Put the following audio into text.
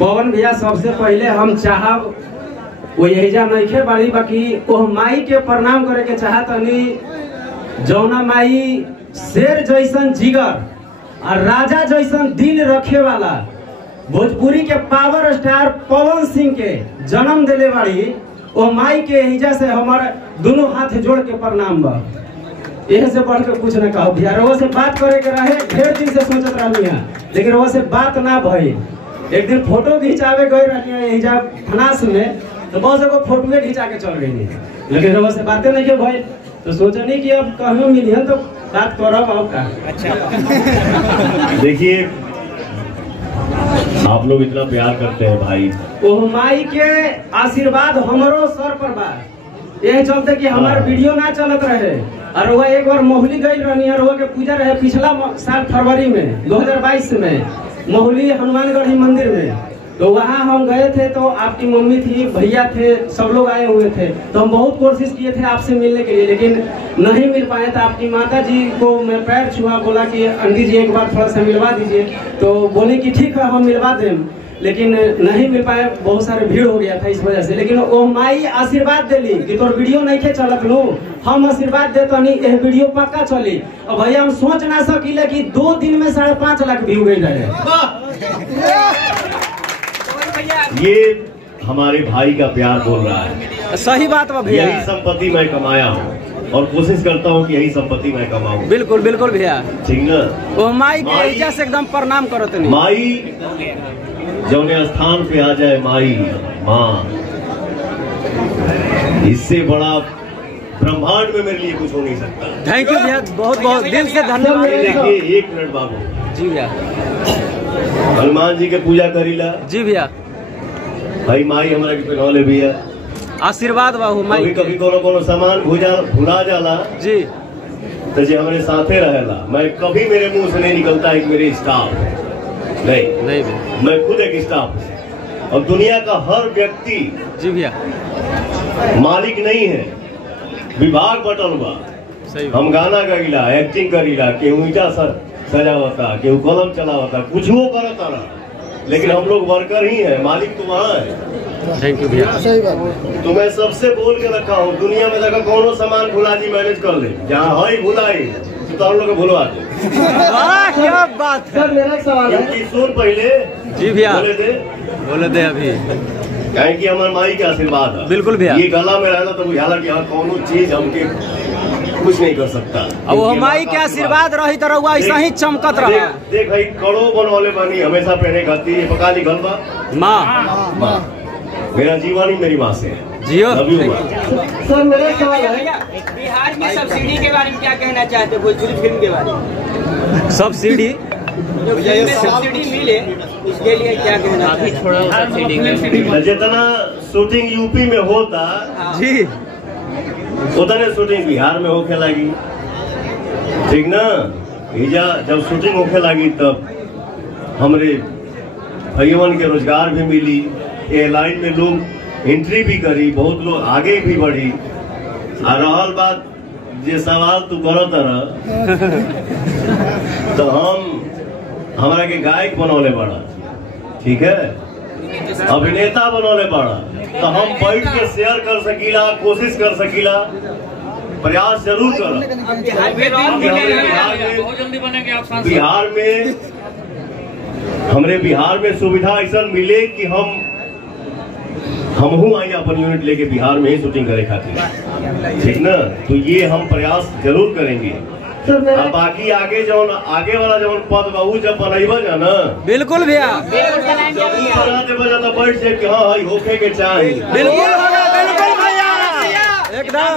पवन भैया सबसे पहले हम चाहब वो यहीजा नइखे बाड़ी बाकी ओह माई के प्रणाम करे के चाहतनी जौना माई शेर जैसन जिगर और राजा जैसन दिल रखे वाला भोजपुरी के पावर स्टार पवन सिंह के जन्म दिले बाड़ी ओ माई के हिजा से हमारे दोनों हाथ जोड़ के प्रणाम बा। यह से बढ़ के कुछ न कहो भैया। वो से बात करे के रहे ढेर दिन से सोचत रहनी है लेकिन वो से बात ना भई। एक दिन फोटो खिंचावे गए रहनी हिजा फनास में तो बहुत एगो फोटो खिंचा के चल गई लेकिन वो से बातें नहीं के भाई तो सोचनी कि अब कहूँ मिलियन तो बात करब अब का। अच्छा देखिए आप लोग इतना प्यार करते हैं भाई, ओह माई के आशीर्वाद हमरो सर पर बा। यही चलते कि हमारे वीडियो ना चलत रहे और वह एक बार मोहली गई रहनी है के पूजा रहे पिछला साल फरवरी में 2022 में मोहली हनुमानगढ़ी मंदिर में। तो वहाँ हम गए थे तो आपकी मम्मी थी, भैया थे, सब लोग आए हुए थे। तो हम बहुत कोशिश किए थे आपसे मिलने के लिए लेकिन नहीं मिल पाए। तो आपकी माता जी को मैं पैर छुआ, बोला कि आंटी जी एक बार थोड़ा सा मिलवा दीजिए। तो बोले कि ठीक है हम मिलवा दें लेकिन नहीं मिल पाए, बहुत सारे भीड़ हो गया था इस वजह से। लेकिन वो माई आशीर्वाद दिली कि तोर वीडियो नहीं के चलत लो, हम आशीर्वाद देते नहीं यह वीडियो पक्का चली। और भैया हम सोच ना सकिले कि 2 दिन में 5.5 लाख व्यू गई रहे। ये हमारे भाई का प्यार बोल रहा है। सही बात है भैया। यही संपत्ति मैं कमाया हूँ और कोशिश करता हूँ कि यही संपत्ति मैं कमाऊँ। बिल्कुल बिल्कुल भैया, ठीक ना। वो माई के इज्जत से एकदम प्रणाम करो तो माई जौने स्थान पे आ जाए माई माँ, इससे बड़ा ब्रह्मांड में मेरे लिए कुछ हो नहीं सकता। थैंक यू भैया, बहुत बहुत दिल से धन्यवाद। देखिए 1 मिनट बाबू जी भैया। हनुमान जी के पूजा करीला जी भैया। भाई माई हमारा के पिघौले भी है आशीर्वाद बाबू माई। कभी कोनो सामान भुला जाला जी तो जी हमारे साथे रहेला। मैं कभी मेरे मुंह से नहीं निकलता है कि मेरे स्टाफ नहीं, मैं खुद एक स्टाफ। और दुनिया का हर व्यक्ति जी भैया मालिक नहीं है, विभाग बटल बा। हम गाना गाइला, एक्टिंग करीला, केहू ईटा सजावता, केहू कलम चलावता, कुछ वो करता ना, लेकिन हम लोग वर्कर ही हैं, मालिक तो वहाँ है। थैंक यू भैया। तो मैं सबसे बोल के रखा हूँ दुनिया में अगर कोनो सामान भुला जी मैनेज कर ले, जहाँ है भुलाई तो हम लोग को भुलवा दे। क्या बात है। सर मेरा सवाल है, सुन पहले जी भैया बोले दे अभी कहें कि हमारे माई के आशीर्वाद है। बिल्कुल भैया। ये गला में रहना तो बुझाला कि हाँ कोनो चीज हमके कुछ नहीं कर सकता। अब वो माई के आशीर्वाद रही तो रहुआ ऐसा ही चमकत रहा। देख भाई कड़ो बनौले बानी हमेशा पहने खाती है पका निकल बा माँ। मेरा जीवन ही मेरी माँ से है। जियो। सर मेरा सवाल है, बिहार में सब्सिडी के बारे में क्या कहना चाहते हैं, भोजपुरी फिल्म के बारे में? सब्सिडी जो फिल्म में सब्सिडी मिले उसके लिए क्या कहना चाहते हैं? जितना शूटिंग यूपी में होता जी उतने शूटिंग बिहार में होके लगी, ठीक ना। हिजा जब शूटिंग होके लगी तब हमारे भाइयों के रोजगार भी मिली, एयरलाइन में लोग एंट्री भी करी, बहुत लोग आगे भी बढ़ी। और रहल बात जे सवाल तू करत रह तो हमारा के गायक बनौले बड़ा, ठीक है, अभिनेता बनौले बड़ा, तो हम बैठ के शेयर कर सकीला, कोशिश कर सकीला, प्रयास जरूर कर। बिहार में हमरे बिहार में सुविधा ऐसा मिले कि हमहू आई अपन यूनिट लेके बिहार में ही शूटिंग करे खातिर, ठीक ना। तो ये हम प्रयास जरूर करेंगे। अब बाकी आगे वाला जब पद बाबू जब बनैबा जा ना, बिल्कुल भैया बैठ से कि हाँ होके के चाहे, बिल्कुल भैया एकदम।